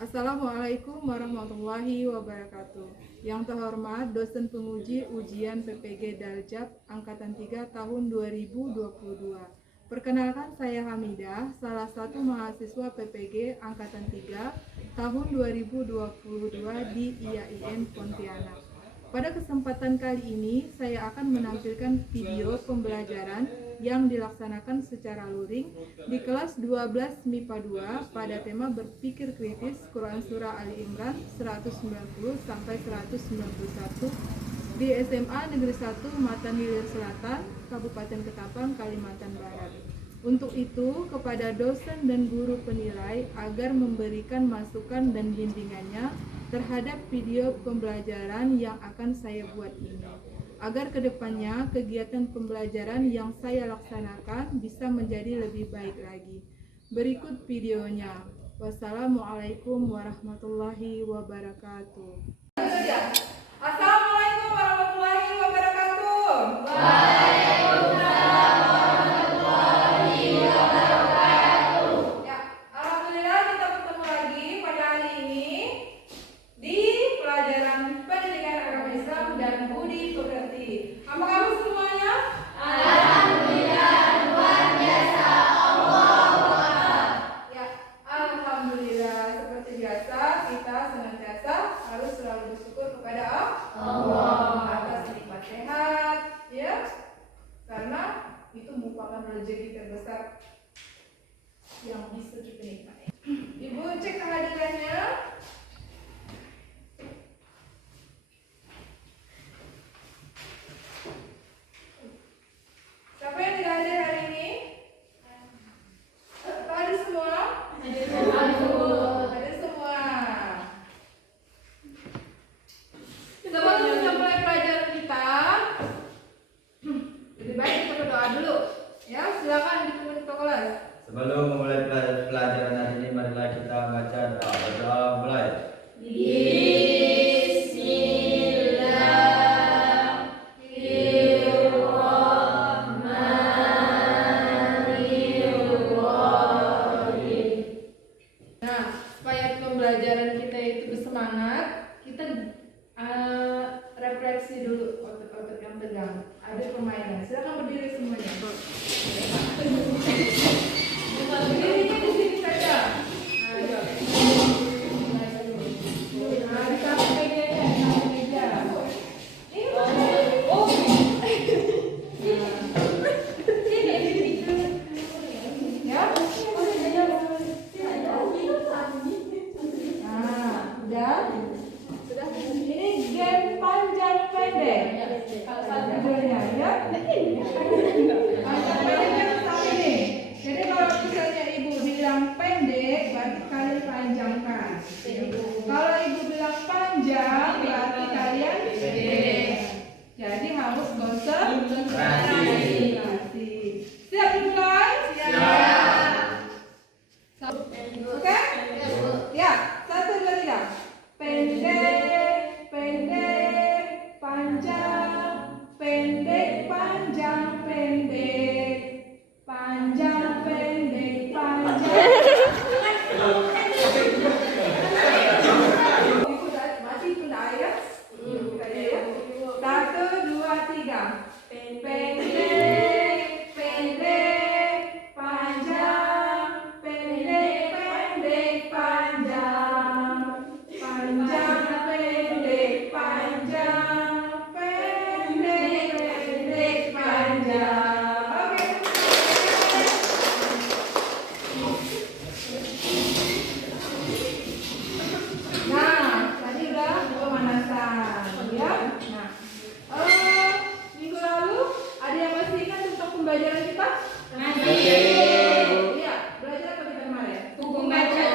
Assalamualaikum warahmatullahi wabarakatuh. Yang terhormat dosen penguji ujian PPG Daljab Angkatan 3 tahun 2022. Perkenalkan, saya Hamidah, salah satu mahasiswa PPG Angkatan 3 tahun 2022 di IAIN Pontianak. Pada kesempatan kali ini, saya akan menampilkan video pembelajaran yang dilaksanakan secara luring di kelas 12 MIPA 2 pada tema berpikir kritis Quran Surah Ali Imran 190 sampai 191 di SMA Negeri 1 Matan Hilir Selatan, Kabupaten Ketapang, Kalimantan Barat. Untuk itu, kepada dosen dan guru penilai agar memberikan masukan dan bimbingannya terhadap video pembelajaran yang akan saya buat ini, agar kedepannya kegiatan pembelajaran yang saya laksanakan bisa menjadi lebih baik lagi. Berikut videonya. Wassalamualaikum warahmatullahi wabarakatuh. Assalamualaikum warahmatullahi wabarakatuh. Rezeki terbesar yang bisa kita nikmati. Ibu cek kehadirannya. Siapa yang tidak hadir hari ini? Ada semua? Ada semua. Sebelum kita mulai pelajaran kita, lebih baik kita berdoa dulu. Ya, silakan dipimpin ketua kelas. Sebelum memulai pelajaran hari ini, marilah kita baca doa. Berdoa mulai. Bismillahirrahmanirrahim. Nah, supaya pembelajaran kita itu bersemangat, kita refleksi dulu otot-otot yang tegang. Ada permainan. Silakan berdiri semuanya. Berdirinya di sini saja. Ayo. Nah, di samping mejanya, di samping meja. Ini oh. Ya. Nah, sudah. Ini game panjang pendek. Judulnya ya. Panjang pendek seperti ini. Jadi kalau misalnya ibu bilang pendek, berarti kalian panjangkan. Kalau ibu bilang panjang, berarti kalian pendek. Jadi harus konsentrasi. Siap dimulai? Siap. Oke? Ya, 1, 2, 3. Pendek, pendek, panjang, pendek, panjang, pendek, panjang, pendek, panjang. Masih tunda ya? 1, 2, 3. Pendek, pendek, panjang, pendek, pendek, panjang, panjang, pendek, panjang, pendek, pendek, panjang. Oke. Nah, tadi udah pemanasan, ya. Nah, minggu lalu ada yang masih ingat tentang pembelajaran kita? Iya, belajar apa kita kemarin? Hukum bacaan.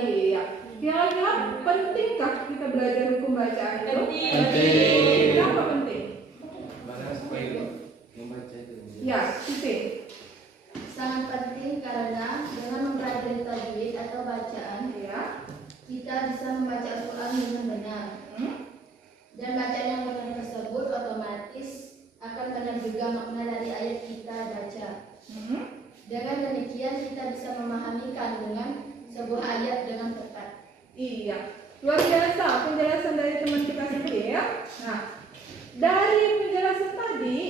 Iya. Kira-kira pentingkah kita belajar hukum bacaan itu? Penting. Kenapa penting? Mana supaya membaca itu? Ya, titik. Sangat penting karena dengan mempelajari tajwid atau bacaan, Ya. kita bisa membaca Al-Quran dengan benar. Dan bacaan yang benar tersebut otomatis akan benar juga makna dari ayat kita baca. Dengan demikian kita bisa memahami kandungan sebuah Iya, luar biasa penjelasan dari teman kita sendiri ya. Nah, dari penjelasan tadi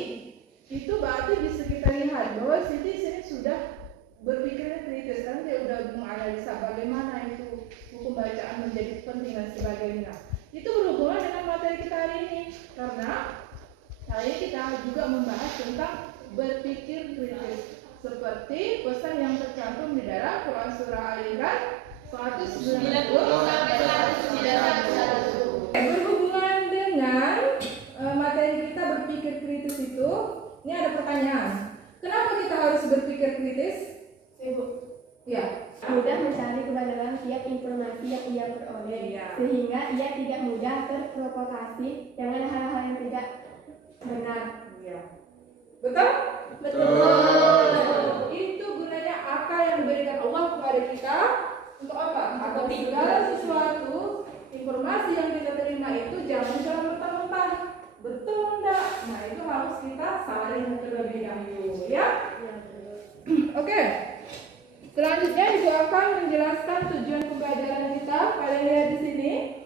itu berarti bisa kita lihat bahwa Siti sini sudah berpikirnya kritis kan, dia udah menganalisa bagaimana itu hukum bacaan menjadi penting dan sebagainya. Itu berhubungan dengan materi kita hari ini karena hari ini kita juga membahas tentang berpikir kritis seperti pesan yang tercantum di dalam Quran surah Al-Imran 190 sampai 191. Berhubungan dengan materi kita berpikir kritis itu, ini ada pertanyaan. Kenapa kita harus berpikir kritis? Ibu. Ya. Mudah mencari kebenaran tiap informasi yang ia peroleh, sehingga ia tidak mudah terprovokasi dengan hal-hal yang tidak benar. Ya. Betul? Betul. Itu gunanya akal yang diberikan Allah kepada kita untuk apa? Agar segala sesuatu informasi yang kita terima itu jangan mentah-mentah. Betul enggak? Nah, itu harus kita saring terlebih dahulu, ya. Oke. Selanjutnya Ibu akan menjelaskan tujuan pembelajaran kita. Kalian lihat di sini.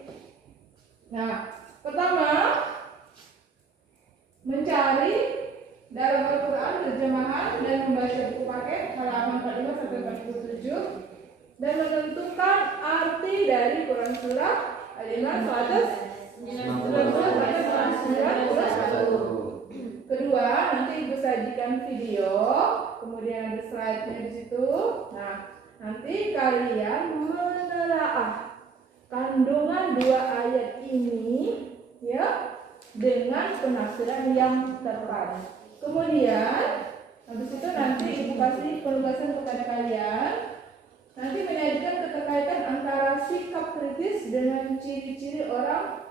Nah, pertama mencari dalam Al-Quran terjemahan dan membaca buku paket halaman 45 sampai 47 dan menentukan arti dari Quran surah Al-Imran 191. Kedua, nanti Ibu sajikan video, kemudian ada slide-nya di situ. Nah, nanti kalian menelaah kandungan dua ayat ini, ya, dengan penafsiran yang tepat. Kemudian, habis itu nanti Ibu kasih penugasan kepada kalian. Nanti menyajikan keterkaitan antara sikap kritis dengan ciri-ciri orang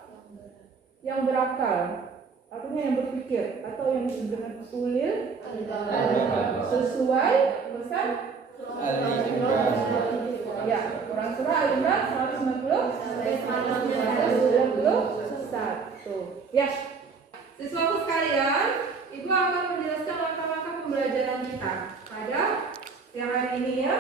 yang berakal. Artinya yang berpikir atau yang disebut dengan ulil sesuai pesan ya, Quran surah Al-Imran 190 sampai 191. Ya. Siswaku sekalian, Ibu akan menjelaskan langkah-langkah pembelajaran kita pada siang hari ini ya.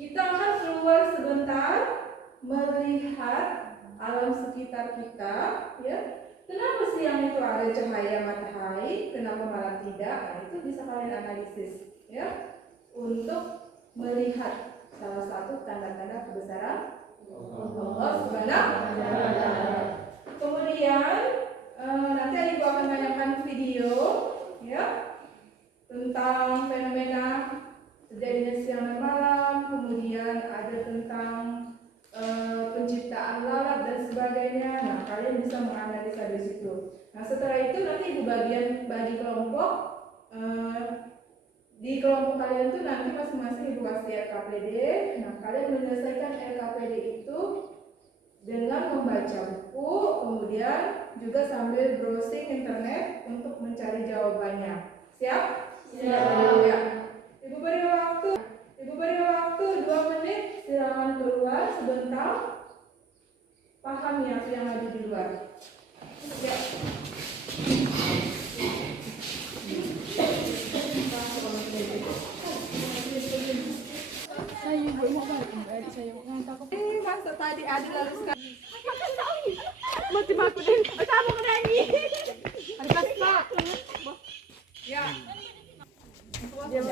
Kita akan keluar sebentar melihat alam sekitar kita ya. Kenapa siang itu ada cahaya matahari, kenapa malam tidak? Nah, itu bisa kalian analisis ya untuk melihat salah satu tanda-tanda kebesaran Allah Subhanahu wa Ta'ala. Kemudian nanti Ibu akan menayangkan video ya tentang fenomena terjadinya siang dan malam, kemudian ada tentang penciptaan lalat dan sebagainya. Nah, kalian bisa menganalisa di situ. Nah, setelah itu nanti Ibu bagi kelompok. Di kelompok kalian tuh nanti masing-masing Ibu kasih RKPD. Nah, kalian menyelesaikan RKPD itu dengan membaca buku, kemudian juga sambil browsing internet untuk mencari jawabannya. Siap? Siap. Ya. Ibu beri waktu 2 menit, silakan keluar sebentar. Paham ya yang ada di luar? Ya. Saya mau balik, adik saya mau ngantar aku. Masa tadi ada lalu sekali. Mati aku deh. Sama nyanyi. Ada kaspa. Ya. Dia.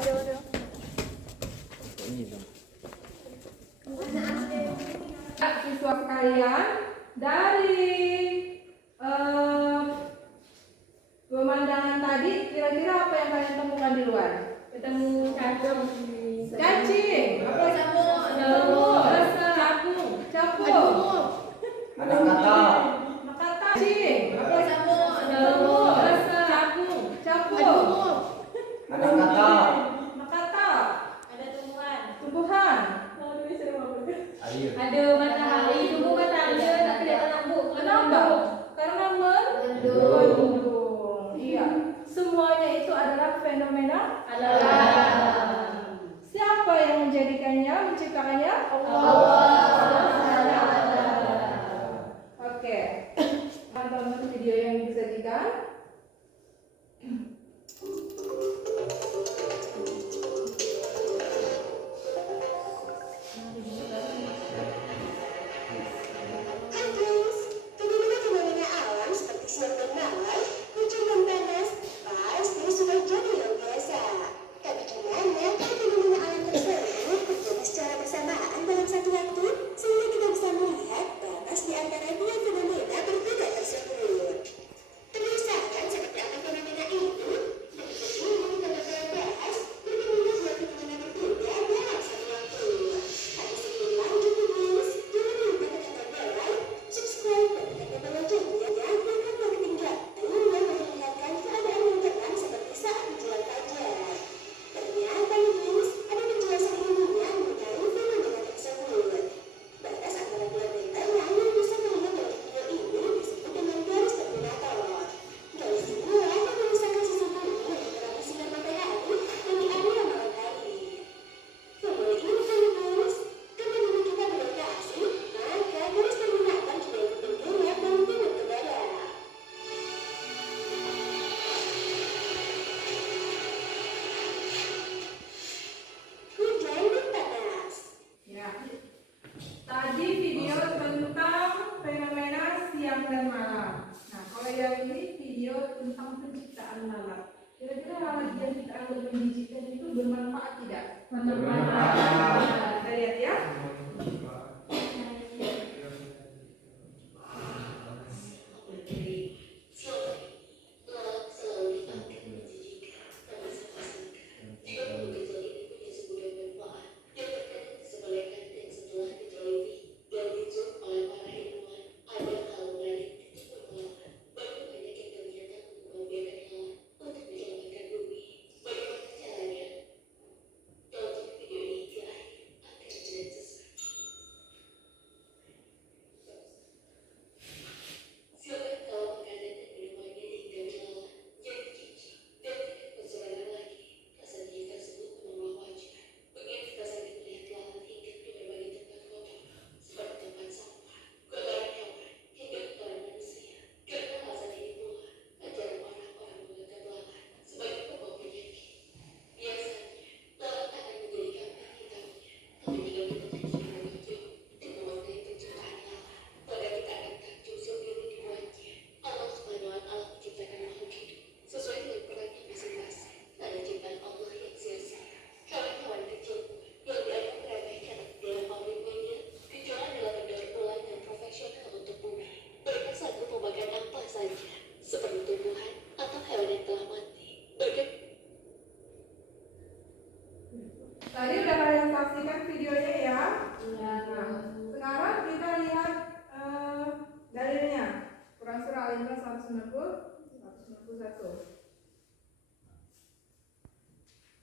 Ya, siswa sekalian, dari pemandangan tadi, kira-kira apa yang kalian temukan di luar? Ketemu cacing. Cacing. Apa? Capung. Ada kata. Makata. Cacing. Apa? Capung. Ada kata. Makata. Ada tumbuhan. Tumbuhan. Air. Ada matahari, tunggu matahari tak kelihatan lampu. Kenapa? Karena mendung. Iya. Semuanya itu adalah fenomena alam. Siapa yang menjadikannya, menciptakannya? Allah. Oke. Tonton video yang disajikan. dan malam. Nah, kalau yang ini video tentang penciptaan lalat. Kira-kira lalat yang kita anggap menjijikkan itu bermanfaat tidak? Bermanfaat. Kita lihat ya. Tadi udah kalian saksikan videonya ya? Iya. Nah, sekarang kita lihat dalilnya. Quran surah Al-Imran 191.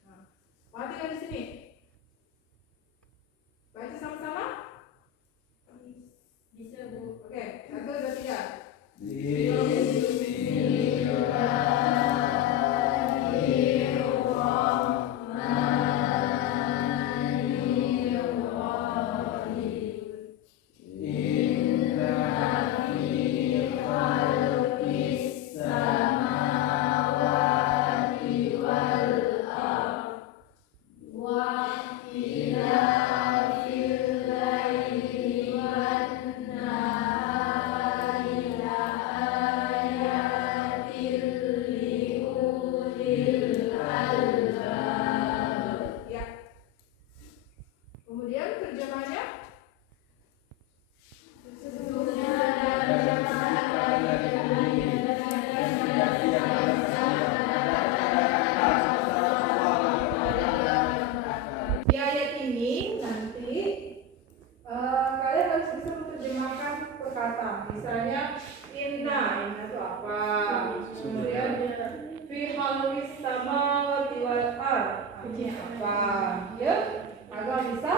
Nah, perhatikan di sini. Baca sama-sama? Bisa, Bu. Oke, 1, 2, 3. Ya. Kemudian terjemahnya? Di ayat ini nanti kalian harus bisa menerjemahkan perkata. Misalnya inna itu apa? Kemudian fi halqis samawati wal ard artinya apa? Ya, agar bisa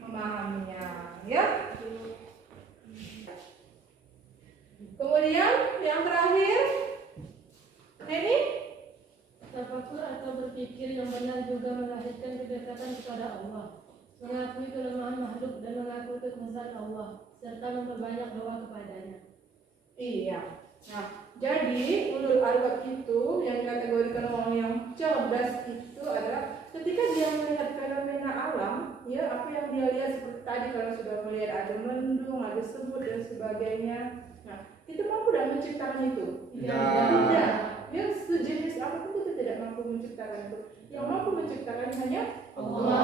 memahaminya. Ya. Kemudian yang terakhir, ini Tafakur atau berpikir yang benar juga melahirkan kedekatan kepada Allah, mengakui kelemahan makhluk dan mengakui kekuasaan Allah, serta memperbanyak doa kepadanya. iya. Nah, jadi ulul albab itu yang dikategorikan orang yang cerdas itu adalah ketika dia melihat fenomena alam, ya apa yang dia lihat seperti tadi kalau sudah melihat ada mendung, ada semut dan sebagainya. Nah, kita mampu tidak menciptakan itu? Tidak. Yang sejenis apapun kita tidak mampu menciptakan itu. Yang mampu menciptakan hanya Allah.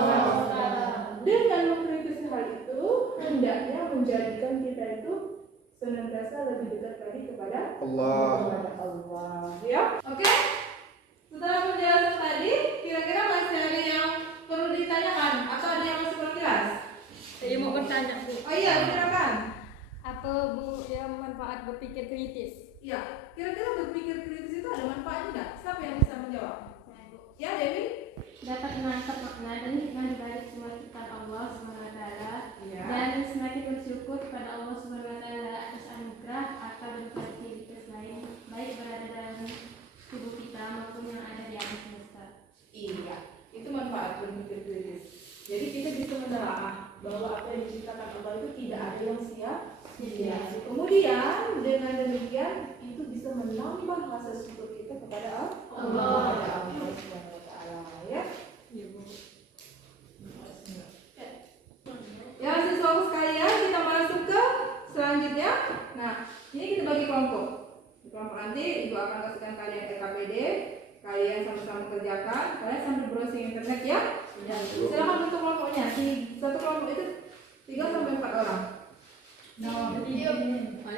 Dengan mengkritisi hal itu, hendaknya menjadikan kita itu senantiasa lebih dekat lagi kepada Allah. Ya, oke. Setelah penjelasan tadi, kira-kira masih ada yang perlu ditanyakan atau ada yang masih belum jelas? Saya mau bertanya, Bu. Oh iya, silakan. Apa Bu yang manfaat berpikir kritis? Ya, kira-kira berpikir kritis itu ada manfaatnya tidak? Siapa yang bisa menjawab? Ya, Dewi. Dapat menangkap makna dan hikmah di balik semua ciptaan Allah SWT Iya. dan semakin bersyukur kepada Allah SWT atas anugerah atau berupa aktivitas lain baik berada dalam tubuh kita maupun yang ada di alam semesta. Iya, itu manfaat berpikir kritis. Jadi kita bisa menelaah bahwa apa yang diciptakan Allah itu tidak ada yang sia-sia. Kemudian dengan demikian itu bisa menambah rasa syukur kita kepada Allah. Allah Subhanahu wa taala, ya. Iya, Bu. Ya, siswa sekalian, kita masuk ke selanjutnya. Nah, ini kita nanti Ibu akan kasihkan kalian RKPD, kalian sama-sama kerjakan, kalian sambil browsing internet ya. Silakan untuk kelompoknya. Satu kelompok itu 3 sampai 4 orang. No, tiga atau 4?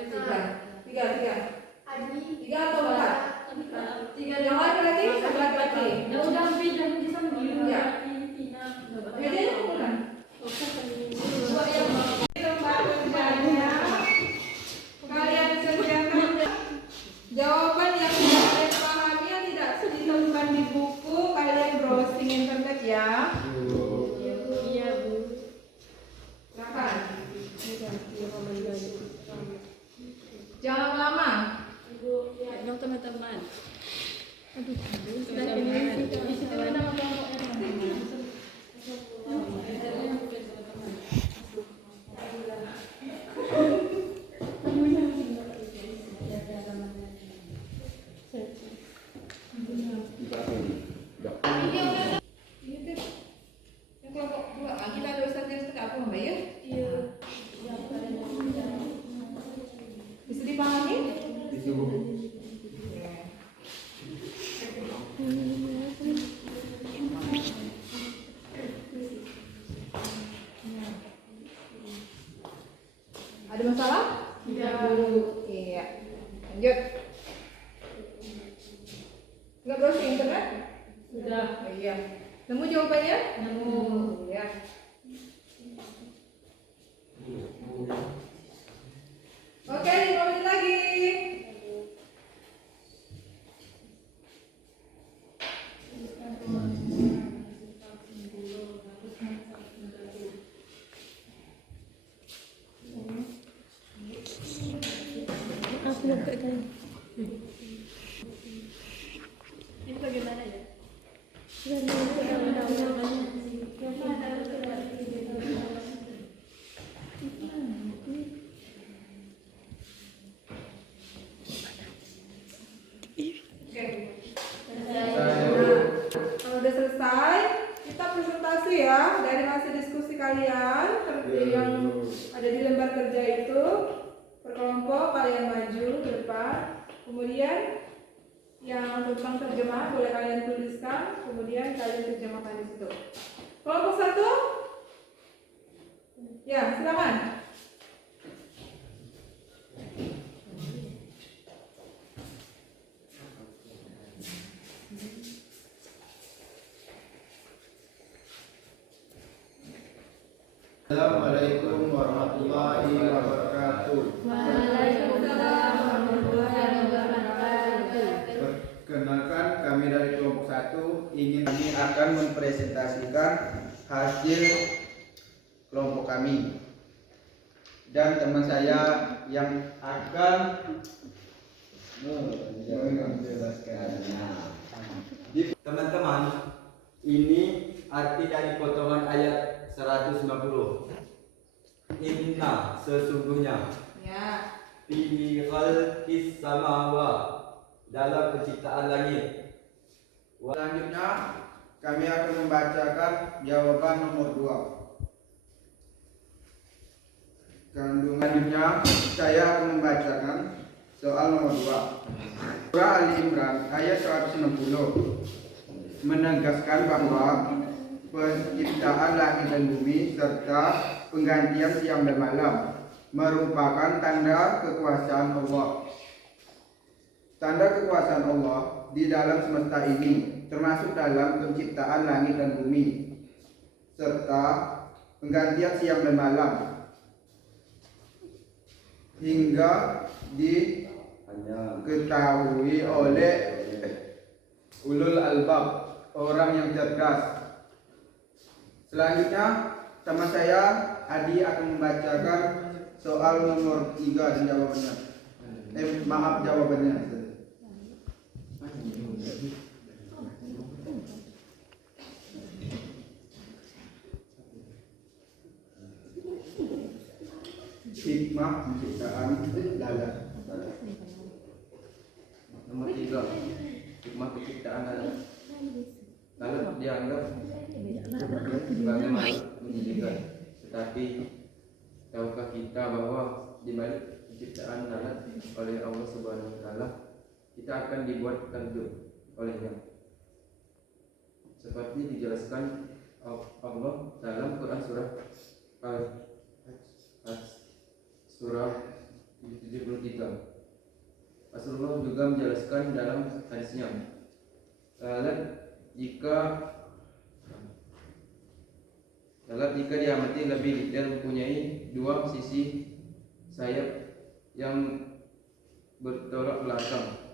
3 yang laki-laki, satu laki-laki. Ya udah pindah di sana dulu. Ya. Tina. Bedanya bukan. Kalian kerjakan jawaban yang tidak kalian pahami yang tidak ditemukan di buku, kalian browsing internet ya. Iya, Bu. Silakan. Jangan lama-lama. Dong teman-teman. Aduh, Isi nama kelompoknya. Yang kelompok 2, kita ada Ustaz yang suka apa Mbak ya? Iya. Bisa dipahami? Bisa Bu. Ada masalah? Tidak. Iya. Lanjut. Nggak browsing internet? Sudah. Oh, iya. Nemu jawabannya? Nemu. Ya. Oke, 5 menit lagi. ini bagaimana ya? Oke. Kalau udah selesai, kita presentasi ya dari hasil diskusi kalian yang ada di lembar kerja itu. Per kelompok kalian maju ke depan. Kemudian yang tentang terjemah boleh kalian tuliskan, kemudian kalian terjemahkan di situ. Kelompok 1, ya silakan. Assalamualaikum warahmatullahi wabarakatuh. Waalaikumsalam warahmatullahi wabarakatuh. Perkenalkan, kami dari kelompok 1 kami akan mempresentasikan hasil kelompok kami. Dan teman saya yang akan menjelaskannya. Teman-teman, ini arti dari potongan ayat 190. Inna, sesungguhnya, Ya. fi khalqis samawa, dalam penciptaan langit. Selanjutnya kami akan membacakan jawaban nomor 2. Selanjutnya saya akan membacakan soal nomor 2. Surah Ali Imran ayat 160 menegaskan bahwa penciptaan langit dan bumi serta penggantian siang dan malam merupakan tanda kekuasaan Allah. Tanda kekuasaan Allah di dalam semesta ini termasuk dalam penciptaan langit dan bumi serta penggantian siang dan malam hingga diketahui oleh ulul albab, orang yang cerdas. Selanjutnya teman saya Adi akan membacakan soal nomor 3 dan jawabannya. Maaf, jawabannya. Hikmah penciptaan lalat. Nomor 3, hikmah penciptaan lalat. Lalat dianggap sebagai makhluk menjijikan, tetapi tahukah kita bahwa di balik penciptaan lalat oleh Allah Subhanahu wa taala kita akan dibuat takjub olehnya. Seperti dijelaskan Allah dalam Quran surah surah 73. Rasulullah juga menjelaskan dalam hadisnya, lalat jika diamati lebih detail mempunyai dua sisi sayap yang bertolak belakang.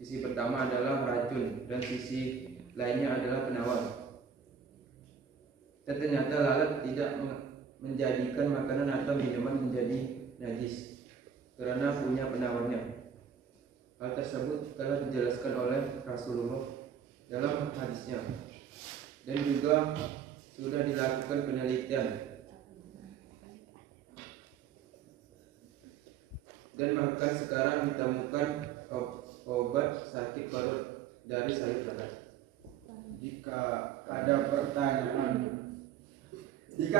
Sisi pertama adalah racun dan sisi lainnya adalah penawar. Dan ternyata lalat tidak menjadikan makanan atau minuman menjadi najis karena punya penawarnya. Hal tersebut telah dijelaskan oleh Rasulullah dalam hadisnya dan juga sudah dilakukan penelitian dan bahkan sekarang ditemukan obat sakit perut dari sayur lalat. Jika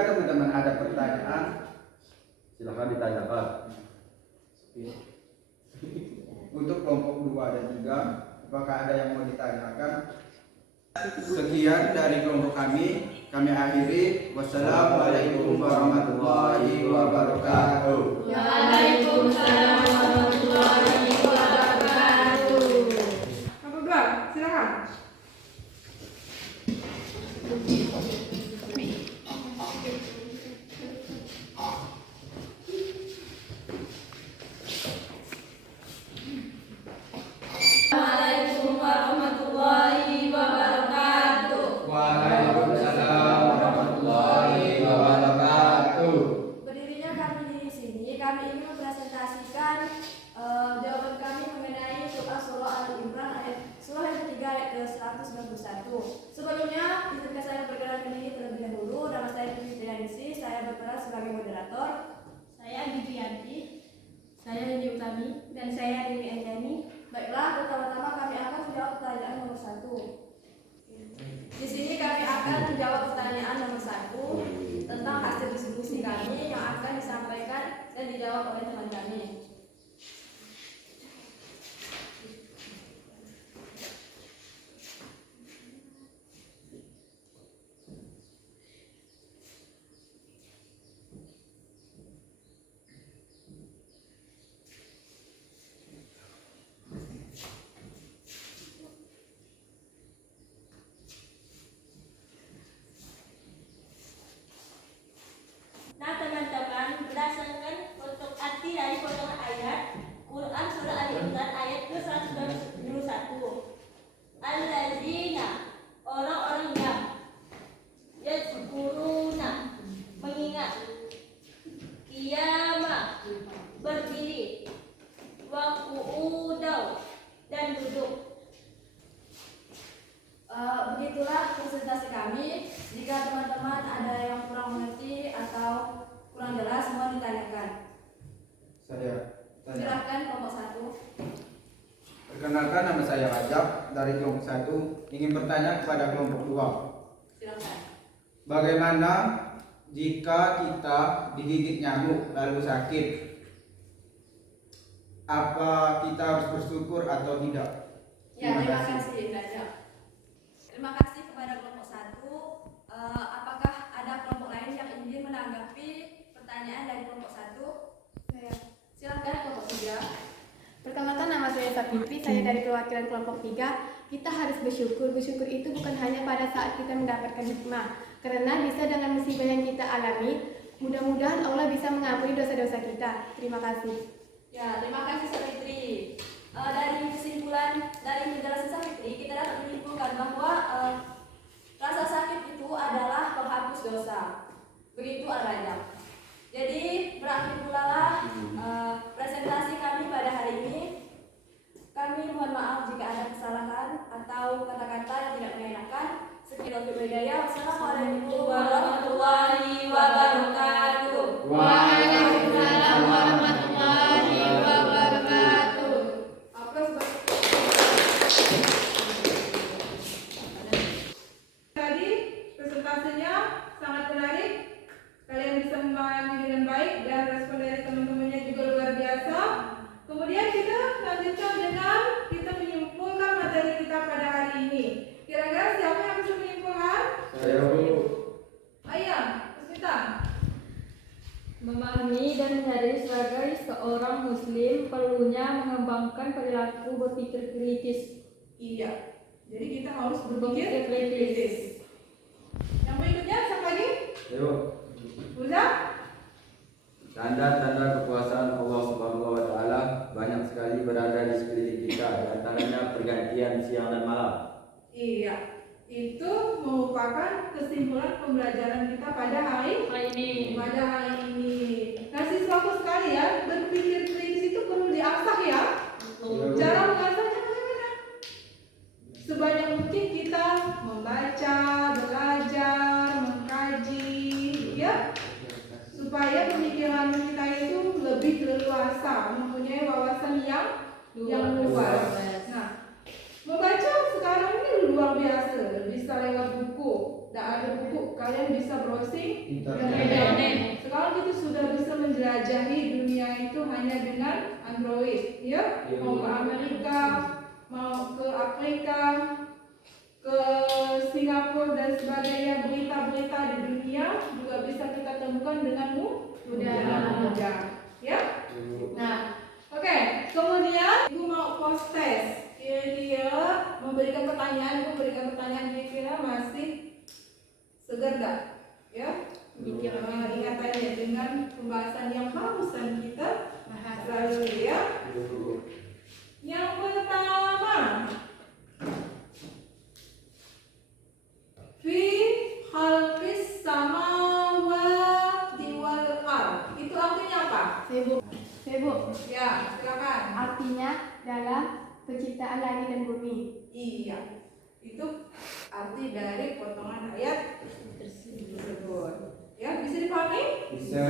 teman-teman ada pertanyaan, Silahkan ditanyakan. untuk kelompok 2 dan 3, apakah ada yang mau ditanyakan? Sekian dari kelompok kami akhiri. Wassalamualaikum warahmatullahi wabarakatuh. Waalaikumsalam warahmatullahi wabarakatuh. Kelompok 2, silakan. Assalamualaikum warahmatullahi wabarakatuh. Waalaikumsalam warahmatullahi wabarakatuh. Berdirinya kami di sini, kami ingin mempresentasikan jawaban kami mengenai soal surah Al-Imran surah yang ketiga ayat ke-191. Sebelumnya, izinkan saya perkenalkan diri terlebih dahulu. Nama saya Vivi Trianisi, saya berperan sebagai moderator. Saya Bibianti. Saya Yuni Utami. Dan saya Dewi Anjani. Baiklah, pertama-tama kami akan menjawab pertanyaan nomor 1. Di sini kami akan menjawab pertanyaan nomor 1 tentang hasil diskusi kami yang akan disampaikan dan dijawab oleh teman kami. Nah teman-teman, berdasarkan untuk arti dari potongan ayat Quran surah Al-Imran ayat ke-191, Allazina, orang-orang yang yazkuruna, mengingat, qiyama, berdiri, wa qu'udaw, dan duduk. Begitulah presentasi kami. Jika teman-teman ada yang kurang mengerti atau kurang jelas, mohon ditanyakan. Saya tanya. Silakan kelompok 1. Perkenalkan, nama saya Rajab dari kelompok 1, ingin bertanya kepada kelompok 2. Silakan. Bagaimana jika kita digigit nyamuk lalu sakit? Apa kita harus bersyukur atau tidak? Ya, terima kasih Rajab. Terima kasih kepada kelompok 1. Apakah ada kelompok lain yang ingin menanggapi pertanyaan dari kelompok 1? Silakan kelompok 3. Perkenalkan, nama saya Sapitri, saya dari perwakilan kelompok 3. Kita harus bersyukur. Bersyukur itu bukan hanya pada saat kita mendapatkan hikmah, karena bisa dengan musibah yang kita alami. Mudah-mudahan Allah bisa mengampuni dosa-dosa kita. Terima kasih. Ya, terima kasih Sapitri. Dari kesimpulan dari penjelasan Sapitri, kita dapat menyimpulkan bahwa rasa sakit itu adalah penghapus dosa. Begitu Al-Rajab. Jadi berakhir pula lah presentasi kami pada hari ini. Kami mohon maaf jika ada kesalahan atau kata-kata yang tidak mengenakan. Sekian untuk hidayah. Wassalamualaikum warahmatullahi wabarakatuh. Waalaikumsalam warahmatullahi wabarakatuh. Tadi presentasinya sangat menarik. Kalian bisa memahami dengan baik dan respon dari teman-temannya juga luar biasa. Kemudian kita lanjutkan dengan kita Memahami dan menyadari sebagai seorang muslim perlunya mengembangkan perilaku berpikir kritis. Iya. Jadi kita harus berpikir Berpikir kritis. kritis. Yang berikutnya siapa lagi? Ayo. Uza? Tanda-tanda kekuasaan Allah Subhanahu wa taala banyak sekali berada di sekeliling kita, di antaranya pergantian siang dan malam. Iya. Itu merupakan kesimpulan pembelajaran kita pada hari ini. ini. Nah, siswaku sekalian, berpikir kritis itu perlu diasah ya. Cara mengasahnya bagaimana? Sebanyak mungkin kita membaca, belajar, mengkaji, ya, supaya pemikiran kita itu lebih leluasa, mempunyai wawasan yang luas. Nah, membaca sekarang ini luar biasa, bisa lewat buku. Tidak ada buku, kalian bisa browsing internet. Sekarang kita sudah bisa menjelajahi dunia itu hanya dengan Android, ya. Mau ke Amerika, mau ke Afrika, ke Singapura dan sebagainya, berita-berita di dunia juga bisa kita temukan dengan mudah. Ya. Nah, oke. Kemudian ibu mau post test. Kira-kira memberikan pertanyaan kira-kira masih segar gak? Ya. Ingat aja dengan pembahasan yang barusan kita lalu ya. Yang pertama, fi khalqis samawati wal ard. Itu artinya apa? Sibuk. Ya, silakan. Artinya dalam penciptaan langit dan bumi. Iya. Itu arti dari potongan ayat tersebut. Ya, bisa dipahami? Bisa.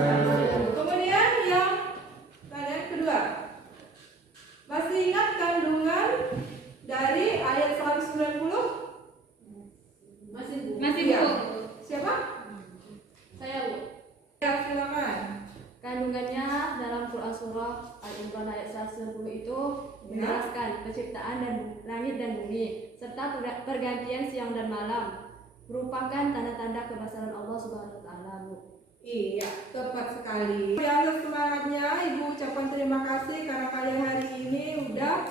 Kemudian yang tanda kedua. Masih ingat kandungan dari ayat 190? Masih Iya. Bu. Siapa? Saya Bu. Ya, silakan. Kandungannya dalam Quran surah Al-Imran ayat 190 itu menjelaskan penciptaan dan langit dan bumi serta pergantian siang dan malam merupakan tanda-tanda kebesaran Allah Subhanahu wa taala. Iya, tepat sekali. Biasa semangatnya, Ibu ucapkan terima kasih karena kalian hari ini udah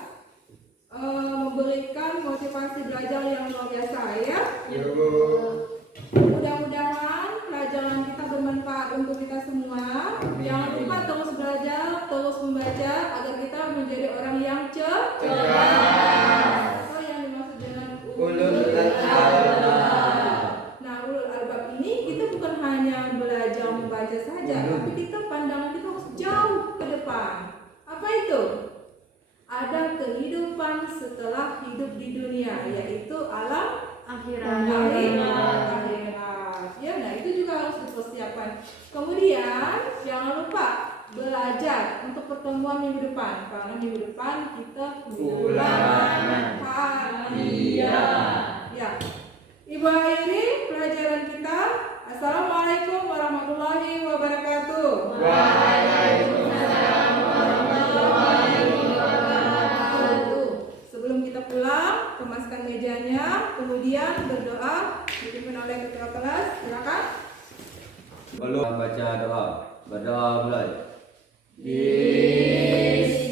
memberikan motivasi belajar yang luar biasa ya. Mudah-mudahan pelajaran kita bermanfaat untuk kita semua. Jangan lupa terus belajar, terus membaca agar kita menjadi orang yang cerdas. Apa yang dimaksud dengan Ulul albab. Nah, ulul albab ini kita bukan hanya belajar membaca saja, tapi kita pandangan kita harus jauh ke depan. Apa itu? Ada kehidupan setelah hidup di dunia, yaitu alam akhirat. Ya, nah itu juga harus dipersiapkan. Kemudian jangan lupa belajar untuk pertemuan minggu depan, karena minggu depan kita ulangan harian. Ya, Ibu akhiri pelajaran kita. Assalamualaikum warahmatullahi wabarakatuh. Waalaikumsalam warahmatullahi wabarakatuh. Sebelum kita pulang, kemaskan mejanya, kemudian berdoa dipimpin oleh ketua kelas. Silakan. Belum baca doa. Berdoa mulai. Bismillah.